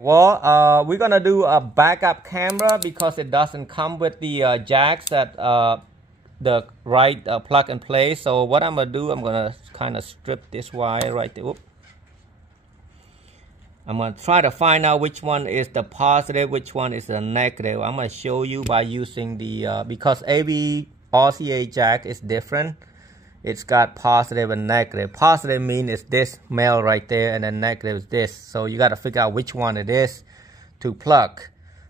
Well, we're gonna do a backup camera because it doesn't come with the jacks that the right plug and play. So what I'm gonna do, I'm gonna kind of strip this wire right there. Whoop. I'm gonna try to find out which one is the positive, which one is the negative. I'm gonna show you by using the because every RCA jack is different. It's got positive and negative. Positive means it's this male right there, and then negative is this. So you got to figure out which one it is to plug.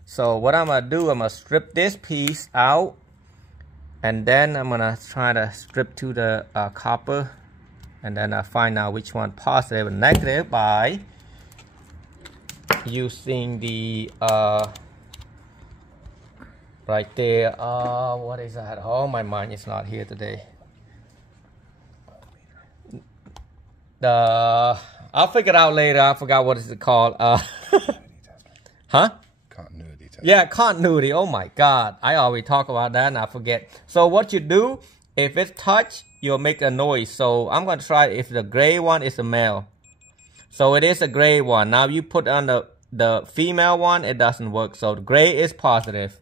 So what I'm gonna do, I'm gonna strip this piece out, and then I'm gonna try to strip to the copper, and then I find out which one positive and negative by using the right there. What is that? Oh, my mind is not here today. I'll figure it out later. I forgot what is it called. Huh? Continuity test. Yeah, continuity. Oh my God. I always talk about that and I forget. So what you do, if it's touch, you'll make a noise. So I'm going to try if the gray one is a male. So it is a gray one. Now you put on the female one, it doesn't work. So the gray is positive.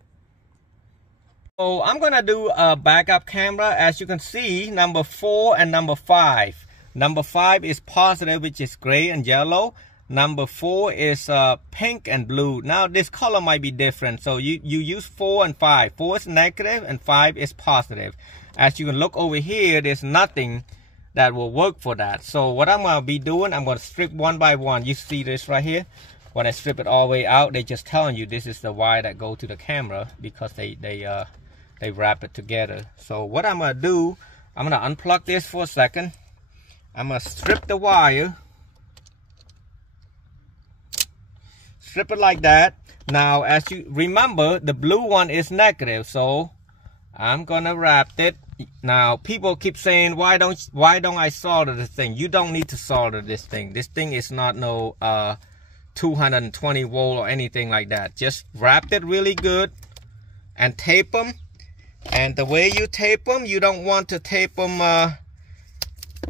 So I'm going to do a backup camera. As you can see, number 4 and number 5. Number 5 is positive, which is gray and yellow. Number 4 is pink and blue. Now this color might be different, so you use 4 and 5. 4 is negative and 5 is positive. As you can look over here, there's nothing that will work for that. So what I'm going to be doing, I'm going to strip one by one. You see this right here? When I strip it all the way out, they're just telling you this is the wire that go to the camera because they wrap it together. So what I'm going to do, I'm going to unplug this for a second. I'm going to strip the wire. Strip it like that. Now, as you remember, the blue one is negative. So, I'm going to wrap it. Now, people keep saying, why don't I solder this thing? You don't need to solder this thing. This thing is not no 220 volt or anything like that. Just wrap it really good and tape them. And the way you tape them, you don't want to tape them...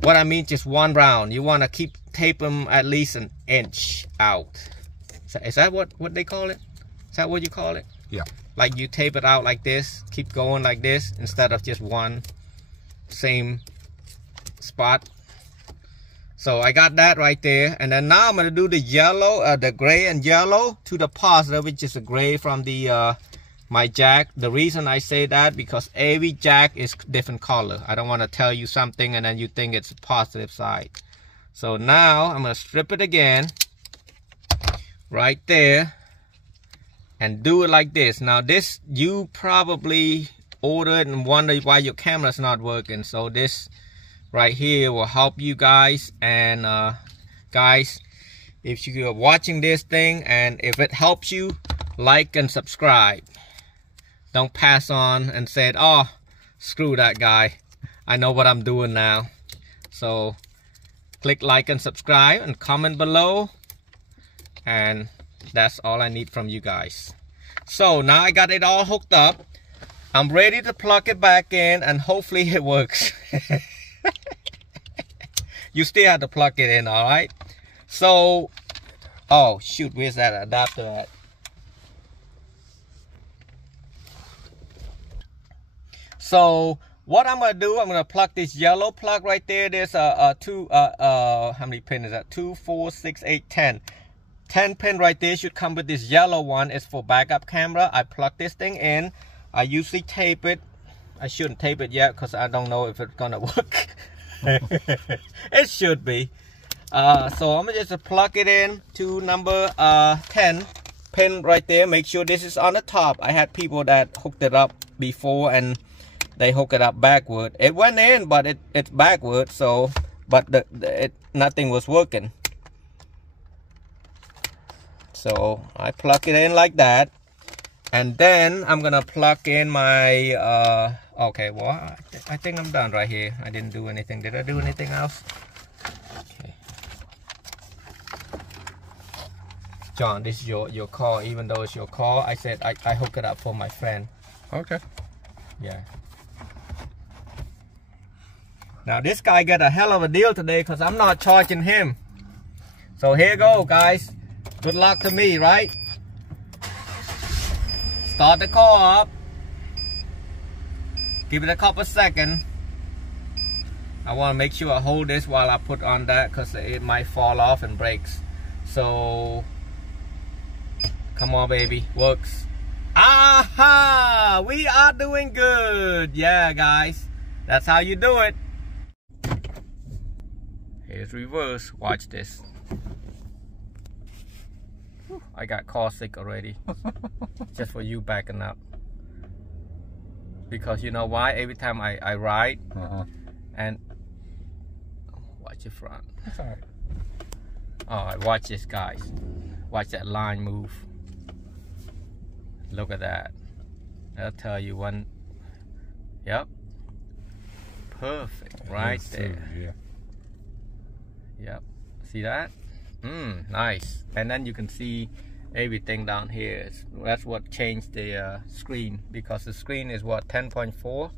what I mean, just one round. You want to keep tape them at least an inch out. Is that what they call it? Is that what you call it? Yeah. Like you tape it out like this, keep going like this, instead of just one same spot. So I got that right there. And then now I'm going to do the yellow, the gray and yellow to the positive, which is a gray from the... my jack. The reason I say that because every jack is different color. I don't want to tell you something and then you think it's a positive side. So now I'm going to strip it again right there and do it like this. Now this, you probably ordered and wonder why your camera's not working. So this right here will help you guys. And guys, if you are watching this thing and if it helps you, like and subscribe. Don't pass on and say, oh, screw that guy. I know what I'm doing now. So click like and subscribe and comment below. And that's all I need from you guys. So now I got it all hooked up. I'm ready to plug it back in and hopefully it works. You still have to plug it in, all right? So, oh shoot, where's that adapter at? So what I'm gonna do, I'm gonna plug this yellow plug right there. There's how many pins is that? 2, 4, 6, 8, 10. 10 pin right there should come with this yellow one. It's for backup camera. I plug this thing in. I usually tape it. I shouldn't tape it yet because I don't know if it's gonna work. It should be. So I'm gonna just plug it in to number 10 pin right there. Make sure this is on the top. I had people that hooked it up before and they hook it up backward. It went in, but it's backward. So, but nothing was working. So I plug it in like that, and then I'm gonna plug in my. Okay, well I think I'm done right here. I didn't do anything. Did I do anything else? Okay. John, this is your call. Even though it's your call, I said I hook it up for my friend. Okay. Yeah. Now this guy got a hell of a deal today because I'm not charging him. So here you go, guys. Good luck to me, right? Start the car up. Give it a couple seconds. I want to make sure I hold this while I put on that because it might fall off and breaks. So, come on, baby. Works. Aha! We are doing good. Yeah, guys. That's how you do it. Here's reverse. Watch this. I got car sick already. Just for you backing up. Because you know why? Every time I ride and watch your front. That's alright. Alright, watch this, guys. Watch that line move. Look at that. I'll tell you one. Yep. Perfect. Right there. Yeah. Yep. See that? Nice. And then you can see everything down here. That's what changed the screen, because the screen is what, 10.4